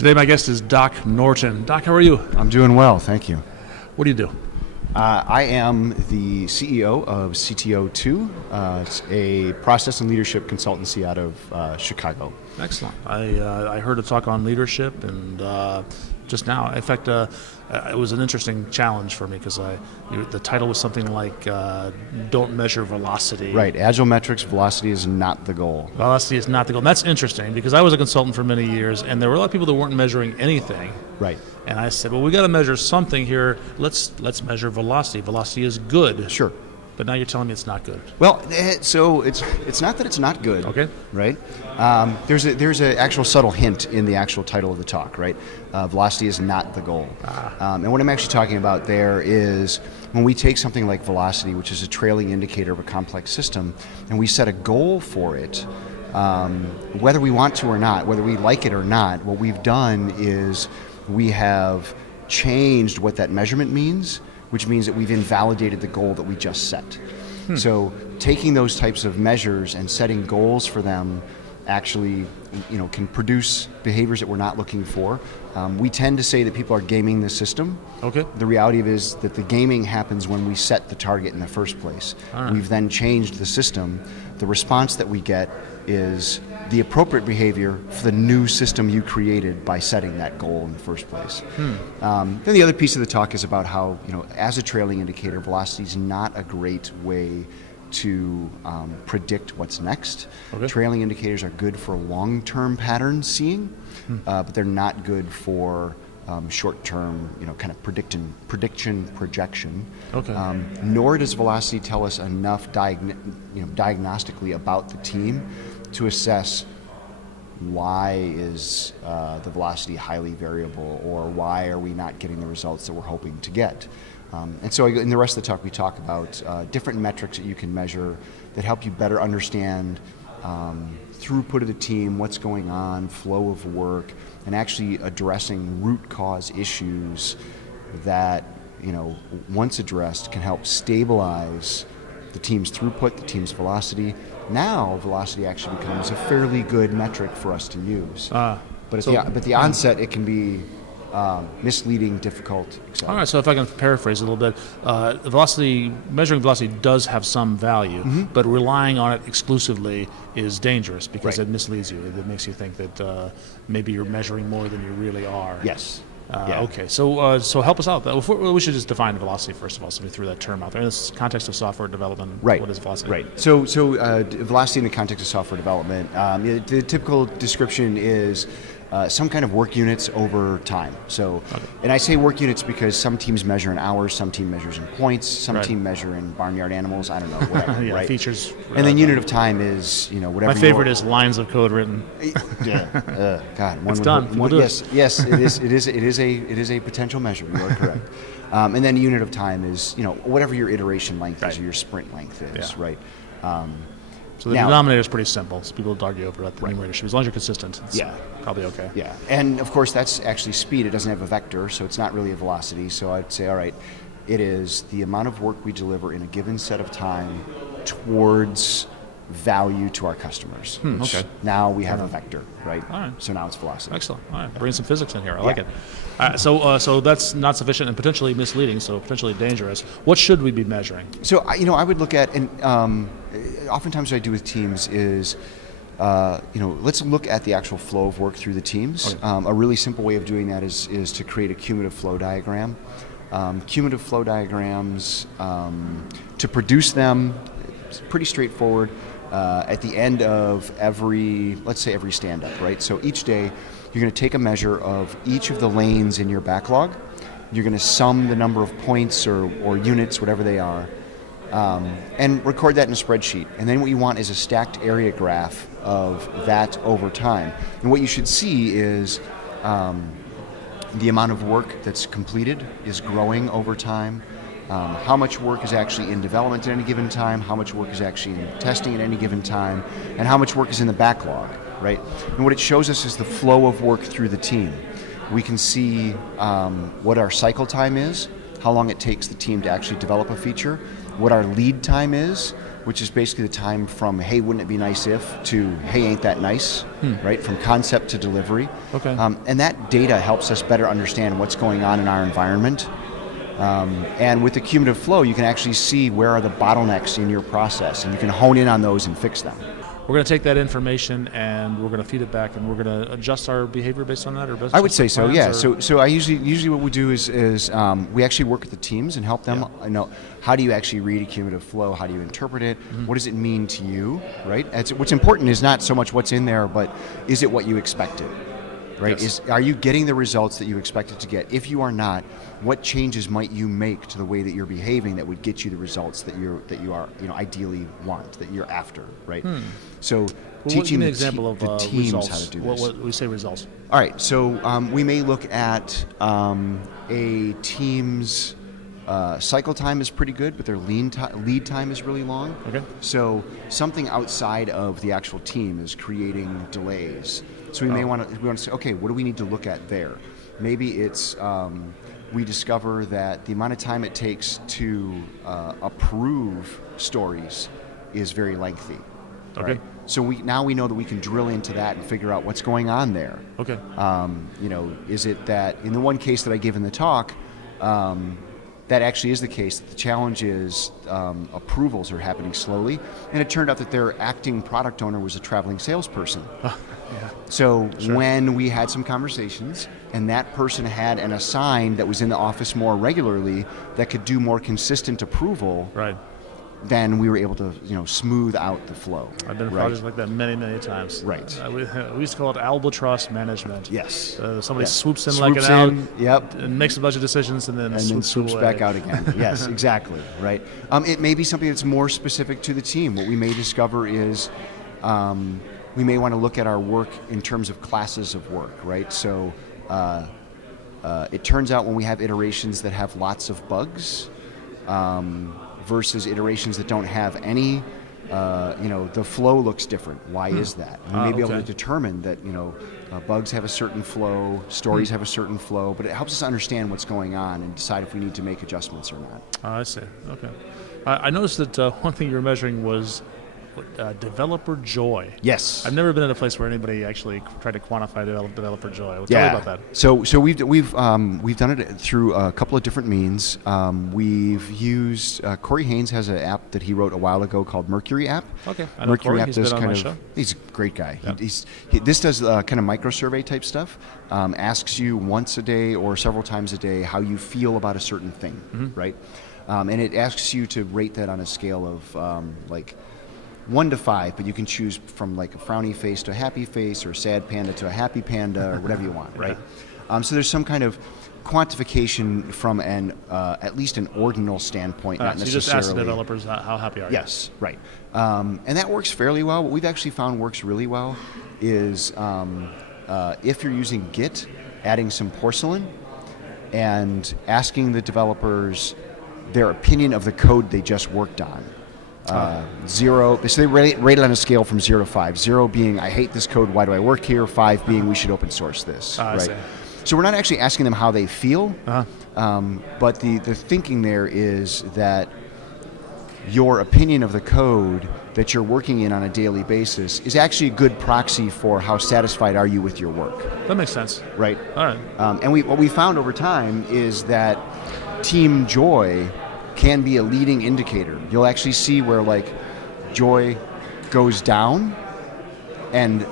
Today my guest is Doc Norton. Doc, how are you? I'm doing well, thank you. What do you do? I am the CEO of CTO2. It's a process and leadership consultancy out of Chicago. Excellent. I heard a talk on leadership and just now. In fact, it was an interesting challenge for me because the title was something like "Don't measure velocity." Right. Agile metrics, velocity is not the goal. Velocity is not the goal. And that's interesting because I was a consultant for many years, and there were a lot of people that weren't measuring anything. Right. And I said, well, we got to measure something here. Let's measure velocity. Velocity is good. Sure. But now you're telling me it's not good. Well, so it's not that it's not good. Okay. Right. There's an actual subtle hint in the actual title of the talk. Right. Velocity is not the goal. And what I'm actually talking about there is when we take something like velocity, which is a trailing indicator of a complex system, and we set a goal for it, whether we want to or not, whether we like it or not, what we've done is we have changed what that measurement means, which means that we've invalidated the goal that we just set. So taking those types of measures and setting goals for them actually can produce behaviors that we're not looking for. We tend to say that people are gaming the system. Okay. The reality of it is that the gaming happens when we set the target in the first place. Right. We've then changed the system. The response that we get is the appropriate behavior for the new system you created by setting that goal in the first place. Then the other piece of the talk is about how, as a trailing indicator, velocity is not a great way to predict what's next. Okay. Trailing indicators are good for long-term pattern seeing, but they're not good for short-term, kind of prediction projection. Okay. Nor does velocity tell us enough diagnostically about the team to assess why is the velocity highly variable, or why are we not getting the results that we're hoping to get. And so in the rest of the talk we talk about different metrics that you can measure that help you better understand throughput of the team, what's going on, flow of work, and actually addressing root cause issues that, once addressed, can help stabilize the team's throughput, the team's velocity. Now, velocity actually becomes a fairly good metric for us to use. But at the onset, it can be misleading, difficult, etc. All right, so if I can paraphrase a little bit, measuring velocity does have some value, but relying on it exclusively is dangerous because Right. it misleads you. It makes you think that maybe you're measuring more than you really are. Yes. Okay, so help us out. We should just define velocity first of all. Somebody threw that term out there. In this context of software development, Right. what is velocity? Right. So velocity in the context of software development, the typical description is some kind of work units over time. So, and I say work units because some teams measure in hours, some team measures in points, some Right. team measure in barnyard animals. I don't know, whatever. Yeah, right? features. And then unit of time is whatever. My favorite is lines of code written. Yeah. God, It's done. People do it. Yes. It is a potential measure. You are correct. And then unit of time is whatever your iteration length is, or your sprint length is, Yeah. right? So the denominator is pretty simple. So people argue over at the numerator. As long as you're consistent, it's probably okay. Yeah, and of course that's actually speed. It doesn't have a vector, so it's not really a velocity. So I'd say, all right, it is the amount of work we deliver in a given set of time towards value to our customers. Okay. Now we have a vector, right? All right. So now it's velocity. Excellent. All right, bring some physics in here. I like it. So that's not sufficient and potentially misleading. So potentially dangerous. What should we be measuring? So I would look at, and oftentimes what I do with teams is, let's look at the actual flow of work through the teams. Okay. A really simple way of doing that is to create a cumulative flow diagram. Cumulative flow diagrams, to produce them, it's pretty straightforward. At the end of every stand-up, right? So each day, you're going to take a measure of each of the lanes in your backlog. You're going to sum the number of points or units, whatever they are, and record that in a spreadsheet. And then what you want is a stacked area graph of that over time. And what you should see is the amount of work that's completed is growing over time. How much work is actually in development at any given time, how much work is actually in testing at any given time, and how much work is in the backlog, right? And what it shows us is the flow of work through the team. We can see what our cycle time is, how long it takes the team to actually develop a feature, what our lead time is, which is basically the time from, hey, wouldn't it be nice if, to, hey, ain't that nice, right? From concept to delivery. Okay. And that data helps us better understand what's going on in our environment. And with the cumulative flow, you can actually see where are the bottlenecks in your process, and you can hone in on those and fix them. We're going to take that information and we're going to feed it back, and we're going to adjust our behavior based on that, or I would say so, yeah. So I usually what we do is we actually work with the teams and help them. Know how do you actually read a cumulative flow? How do you interpret it? What does it mean to you? Right. What's important is not so much what's in there, but is it what you expected? Right. Yes. Are you getting the results that you expected to get? If you are not, what changes might you make to the way that you're behaving that would get you the results that you are ideally want, that you're after, right? So teaching the teams results. how to do this. What we say results. All right. So we may look at a team's cycle time is pretty good, but their lead time is really long. Okay. So something outside of the actual team is creating delays. So we may want to say, okay, what do we need to look at there? Maybe it's we discover that the amount of time it takes to approve stories is very lengthy. Okay. Right? So we know that we can drill into that and figure out what's going on there. Okay. Is it that in the one case that I give in the talk, that actually is the case. The challenge is approvals are happening slowly, and it turned out that their acting product owner was a traveling salesperson. So when we had some conversations, and that person had an assigned that was in the office more regularly that could do more consistent approval, right, then we were able to smooth out the flow. I've been in projects like that many times. Right. We used to call it albatross management. Yes. Somebody swoops in Swoops like an in, out, yep, and makes a bunch of decisions, and then swoops away. back out again. Yes, exactly. Right. It may be something that's more specific to the team. What we may discover is we may want to look at our work in terms of classes of work. Right. So it turns out when we have iterations that have lots of bugs, versus iterations that don't have any, the flow looks different. Why is that? And we may be able to determine that, bugs have a certain flow, stories have a certain flow, but it helps us understand what's going on and decide if we need to make adjustments or not. I see. Okay. I noticed that one thing you were measuring was developer joy. Yes. I've never been in a place where anybody actually tried to quantify developer joy. Tell me about that. So we've done it through a couple of different means. We've used Corey Haynes has an app that he wrote a while ago called Mercury app. Okay. I know Mercury Corey. app He's does been on kind my of. show. He's a great guy. Yep. This does kind of micro survey type stuff. Asks you once a day or several times a day how you feel about a certain thing, right? And it asks you to rate that on a scale of 1 to 5, but you can choose from like a frowny face to a happy face, or a sad panda to a happy panda, or whatever you want, right? So there's some kind of quantification from at least an ordinal standpoint, not so you necessarily. just ask the developers how happy are you? Yes, right. And that works fairly well. What we've actually found works really well is if you're using Git, adding some porcelain and asking the developers their opinion of the code they just worked on. 0, so they rate it on a scale from 0 to 5. 0 being, I hate this code, why do I work here? 5 being, we should open source this. Right? So we're not actually asking them how they feel, but the thinking there is that your opinion of the code that you're working in on a daily basis is actually a good proxy for how satisfied are you with your work. That makes sense. Right. All right. And what we found over time is that team joy can be a leading indicator. You'll actually see where joy goes down, and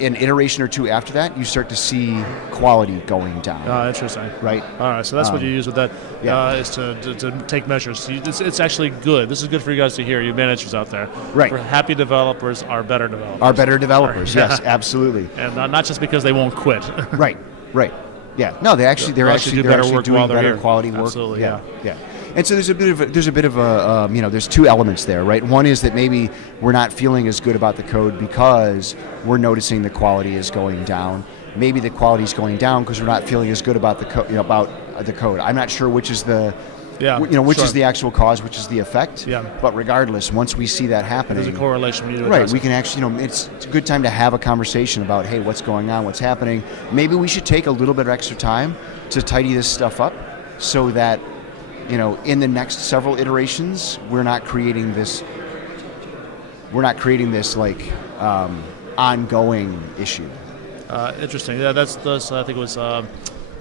an iteration or two after that, you start to see quality going down. Interesting. Right. All right. So that's what you use with that, is to take measures. It's actually good. This is good for you guys to hear, you managers out there. Right. For happy developers are better developers. Are better developers. Yes, absolutely. And not just because they won't quit. Right. Yeah. No, they're actually doing better quality work. Absolutely. Yeah. And so there's a bit of a there's two elements there, right? One is that maybe we're not feeling as good about the code because we're noticing the quality is going down. Maybe the quality is going down because we're not feeling as good about the code. I'm not sure which is the is the actual cause, which is the effect. Yeah. But regardless, once we see that happening, there's a correlation. Right. We can actually, it's a good time to have a conversation about, hey, what's going on, what's happening. Maybe we should take a little bit of extra time to tidy this stuff up, so that in the next several iterations, we're not creating this we're not creating this like ongoing issue. Interesting. Yeah, that's I think it was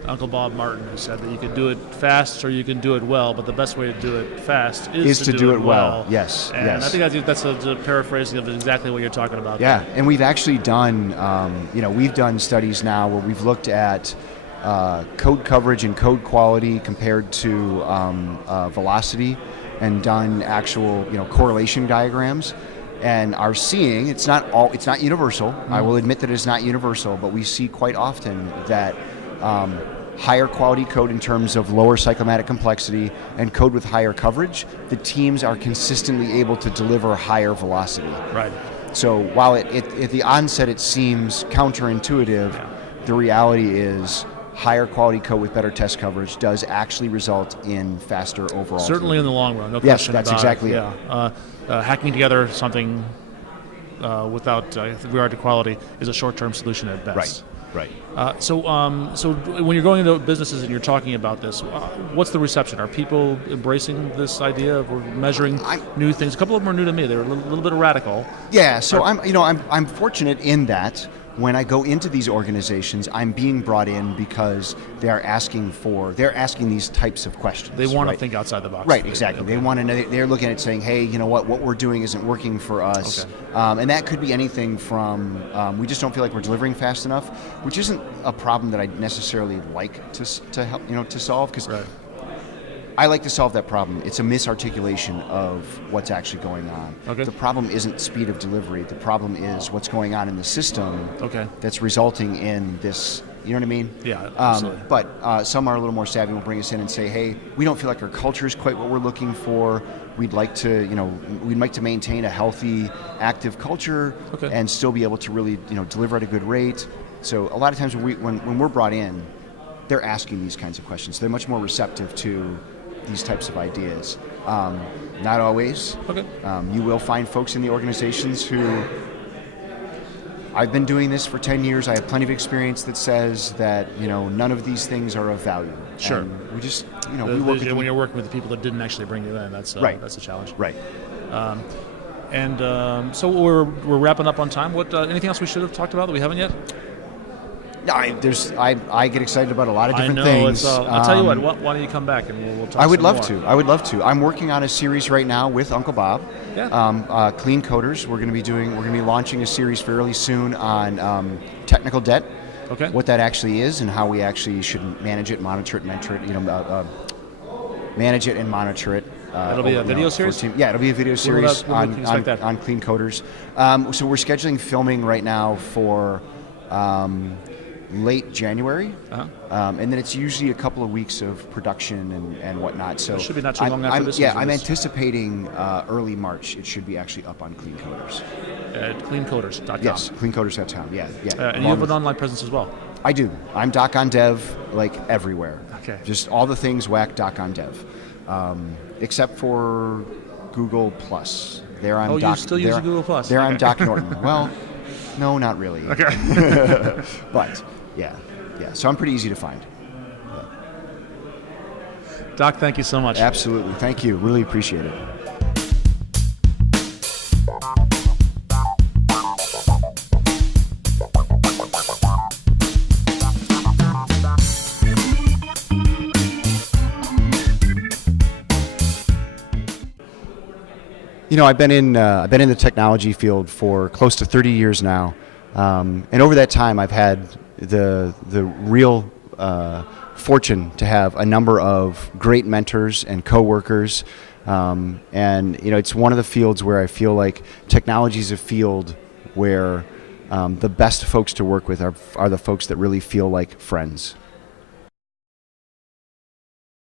Uncle Bob Martin who said that you can do it fast or you can do it well, but the best way to do it fast is to do it well. Yes, and yes. I think that's a paraphrasing of exactly what you're talking about. Yeah, and we've actually done, we've done studies now where we've looked at code coverage and code quality compared to velocity, and done actual, correlation diagrams, and are seeing it's not universal. I will admit that it's not universal, but we see quite often that higher quality code in terms of lower cyclomatic complexity and code with higher coverage, the teams are consistently able to deliver higher velocity. Right. So while at the onset it seems counterintuitive, the reality is higher quality code with better test coverage does actually result in faster overall. Certainly in the long run, no yes, question that's about exactly it. it. Yeah. Hacking together something without regard to quality is a short-term solution at best. Right. So when you're going into businesses and you're talking about this, what's the reception? Are people embracing this idea of measuring new things? A couple of them are new to me. They're a little bit radical. Yeah. So I'm fortunate in that when I go into these organizations, I'm being brought in because they're asking these types of questions. They want right? to think outside the box. Right, exactly. Okay. They want to know, they're looking at saying, hey, you know what we're doing isn't working for us. Okay. And that could be anything from, we just don't feel like we're delivering fast enough, which isn't a problem that I necessarily like to help, to solve, because Right. I like to solve that problem. It's a misarticulation of what's actually going on. Okay. The problem isn't speed of delivery. The problem is what's going on in the system that's resulting in this, you know what I mean? Yeah, absolutely. But some are a little more savvy, will bring us in and say, hey, we don't feel like our culture is quite what we're looking for. We'd like to maintain a healthy, active culture and still be able to really, deliver at a good rate. So a lot of times when we're brought in, they're asking these kinds of questions. They're much more receptive to these types of ideas. Not always. Okay. You will find folks in the organizations who, I've been doing this for 10 years, I have plenty of experience that says that, none of these things are of value. Sure. And we just, we work with when you're working with the people that didn't actually bring you in, that's a challenge. Right. So we're wrapping up on time. What anything else we should have talked about that we haven't yet? I get excited about a lot of different things. things. I'll tell you what. Why don't you come back and we'll talk? I would love more. to. I would love to. I'm working on a series right now with Uncle Bob. Yeah. Clean Coders. We're going to be launching a series fairly soon on technical debt. Okay. What that actually is and how we actually should manage it, monitor it, mentor it. Manage it and monitor it. It'll be a video series? It'll be a video series when we can expect that? on Clean Coders. So we're scheduling filming right now for late January, and then it's usually a couple of weeks of production and whatnot. So it should be not too long after this. Yeah, I'm anticipating early March. It should be actually up on Clean Coders. At cleancoders.com. Yes, cleancoders.com. Yeah. And you have an online presence as well. I do. I'm Doc on Dev, like everywhere. Okay. Just all the things whack Doc on Dev, except for Google Plus. There I'm Doc. You still using Google Plus? There I'm Doc Norton. Well, no, not really. Okay. But yeah. So I'm pretty easy to find. Doc, thank you so much. Absolutely. Thank you. Really appreciate it. I've been in the technology field for close to 30 years now, and over that time, I've had the real fortune to have a number of great mentors and coworkers, and it's one of the fields where I feel like technology is a field where the best folks to work with are the folks that really feel like friends.